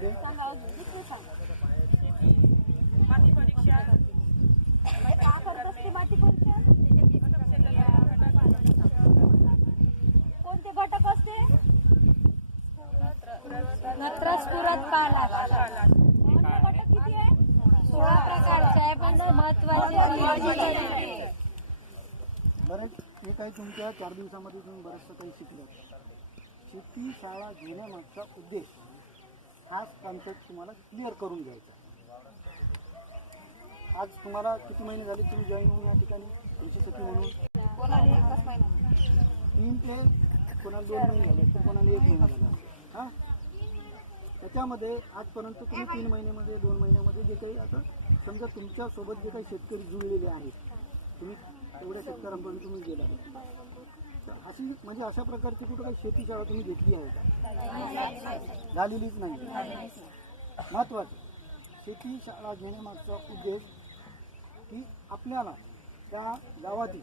पुढे माती परीक्षा का करत असते माती परीक्षा? कोणते घटक असते? नत्र स्फुरत पाला. घटक किती आहे? 16 प्रकारचे आहे, पण महत्वाचे. बरेच हे काही तुमच्या 4 दिवसामध्ये तुम्ही बरंचसं काही शिकलं. शेती शाळा घेण्यामागचा उद्देश हाच कॉन्सेप्ट तुम्हाला क्लिअर करून घ्यायचा. आज तुम्हाला किती महिने झाले तुम्ही जॉईन होऊन या ठिकाणी तुमची शेती म्हणून? कोणाला एकच महिना, 3 ते कोणाला 2 महिने झाले, तर कोणाला 1 महिना झाला. हां, त्याच्यामध्ये आजपर्यंत तुम्ही 3 महिन्यामध्ये 2 महिन्यामध्ये जे काही आता समजा तुमच्यासोबत जे काही शेतकरी जुळलेले आहेत, तुम्ही एवढ्या शेतकऱ्यांपर्यंत तुम्ही गेला, तर अशी म्हणजे अशा प्रकारची कुठं काही शेती शाळा तुम्ही घेतली आहे का? झालेलीच नाही. महत्त्वाचं शेती शाळा घेण्यामागचा उद्देश की आपल्याला त्या गावातील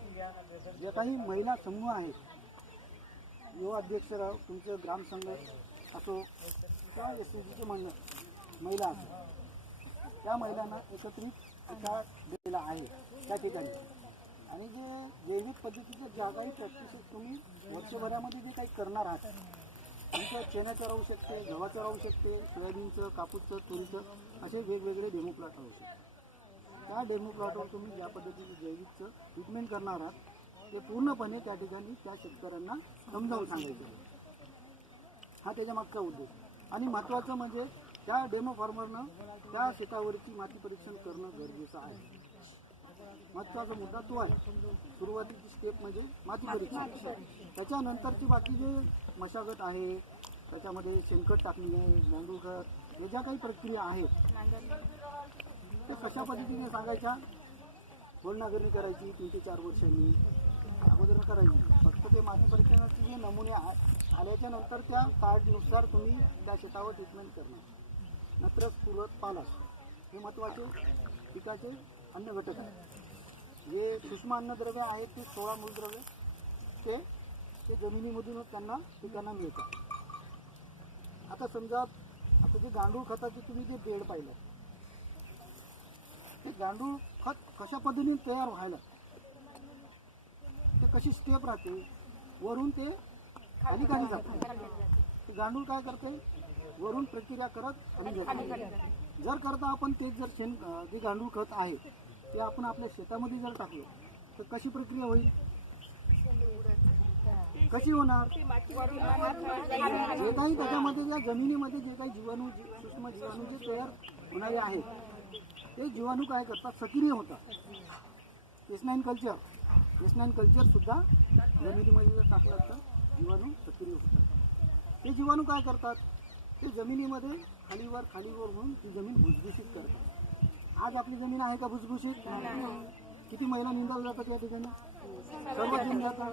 जे काही महिला समूह आहेत, युवा अध्यक्षराव तुमचं ग्रामसंघ असो किंवा SCGचे महिला असो, त्या महिलांना एकत्रित एका दिलेला आहे त्या ठिकाणी. आणि जे जैविक पद्धतीच्या ज्या काही प्रॅक्टिसेस तुम्ही वर्षभरामध्ये जे काही करणार आहात, तुमचं चण्याचं राहू शकते, गव्हाचं राहू शकते, सोयाबीनचं, कापूसचं, तुरीचं, असे वेगवेगळे डेमो प्लॉट राहू शकते. त्या डेमो प्लॉटवर तुम्ही ज्या पद्धतीने जैविकचं ट्रीटमेंट करणार आहात ते पूर्णपणे त्या ठिकाणी त्या शेतकऱ्यांना समजावून सांगायचं आहे. हा त्याच्यामागचा उद्देश. आणि महत्त्वाचं म्हणजे त्या डेमो फार्मरनं त्या शेतावरची माती परीक्षण करणं गरजेचं आहे. महत्त्वाचा मुद्दा तो आहे. सुरुवातीची स्टेप म्हणजे माती परीक्षण. त्याच्यानंतरची बाकी जे मशागत आहे, त्याच्यामध्ये शेणखत टाकणी आहे, गांडूळ खत, हे ज्या काही प्रक्रिया आहेत ते कशा पद्धतीने सांगायच्या. बोलनागरणी करायची 3 ते 4 वर्षांनी अगोदर करायची. फक्त ते माती परीक्षणाचे जे नमुने आल्याच्या नंतर त्या कार्डनुसार तुम्ही त्या शेतावर ट्रीटमेंट करणार. नत्र स्फुरत पालाश हे महत्त्वाचे पिकाचे अन्न घटक आहेत. जे सूक्ष्म अन्नद्रव्य आहेत ते 16 मूलद्रव्य ते जमिनीमधूनच त्यांना पिकांना मिळतात. आता समजा आता जे गांडूळ खताचे तुम्ही जे बेड पाहिलं, ते गांडूळ खत कशा पद्धतीने तयार व्हायला, ते कशी स्टेप राहते, वरून ते खाली जाते. ते गांडूळ काय करते, वरून प्रक्रिया करत खाली जाते. जर करता आपण ते जर जे गांडूळ खत आहे ते आपण आपल्या शेतामध्ये जर टाकलं तर कशी प्रक्रिया होईल, कशी होणार? जे काही त्याच्यामध्ये ज्या जमिनीमध्ये जे काही जीवाणू सूक्ष्म जीवाणू जे तयार होणारे आहेत ते जीवाणू काय करतात, सक्रिय होतात. S9 कल्चर सुद्धा जमिनीमध्ये जर टाकलं तर जीवाणू सक्रिय होतात. ते जीवाणू काय करतात, ते जमिनीमध्ये खालीवर म्हणून ती जमीन भुसभुशीत करतात. आज आपली जमीन आहे का भुसभुशीत? किती महिला निंदायला जातात या ठिकाणी? सर्व जमीन जातात.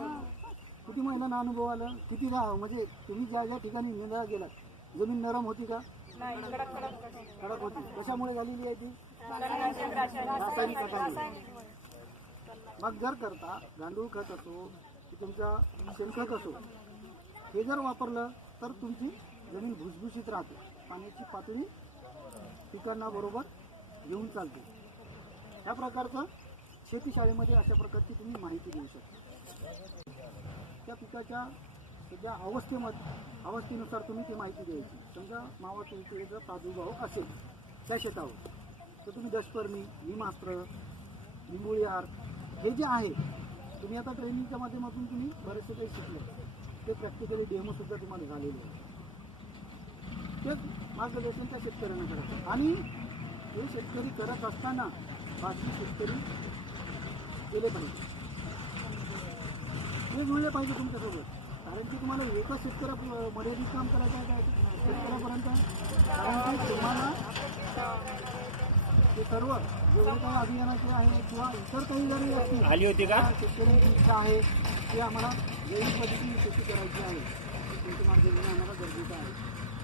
किती महिलांना अनुभव आला? किती म्हणजे तुम्ही ज्या ज्या ठिकाणी निंदायला गेलात जमीन नरम होती का? कडक होती. कशामुळे झालेली आहे ती? रासायनिक खतामुळे. मग जर करता गांडूळ खत असो की तुमचा शेणखत असो, हे जर वापरलं तर तुमची जमीन भुसभुशीत राहते. पाण्याची पातळी पिकांना बरोबर घेऊन चालते. ह्या प्रकारचं शेतीशाळेमध्ये अशा प्रकारची तुम्ही माहिती देऊ शकता. त्या पिकाच्या सध्या अवस्थेनुसार तुम्ही ती माहिती द्यायची. समजा मावा तुळशीचा प्रादुर्भाव असेल त्या शेतावर, तर तुम्ही दशपर्णी, निमास्त्र, लिंबोळी हे जे आहे तुम्ही आता ट्रेनिंगच्या माध्यमातून तुम्ही बरेचसे काही शिकले. ते प्रॅक्टिकली डेमोसुद्धा तुम्हाला झालेले आहे. तेच मार्गदर्शन त्या शेतकऱ्यांना करायचं. आणि हे शेतकरी करत असताना बाकी शेतकरी केले पाहिजे, ते जुळले पाहिजे तुमच्यासोबत. कारण की तुम्हाला एकच शेतकऱ्या मर्यादित काम करायचं आहे काय शेतकऱ्यापर्यंत. कारण की तुम्हाला ते सर्व जेवढे काही अभियानाचे आहे किंवा इतर काही जरी असतील आली होती का शेतकऱ्यांची इच्छा आहे की आम्हाला जैविक पद्धतीने शेती करायची आहे, तुमचं मार्गदर्शन आम्हाला गरजेचं आहे.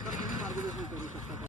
तर तुम्ही मार्गदर्शन करू शकता.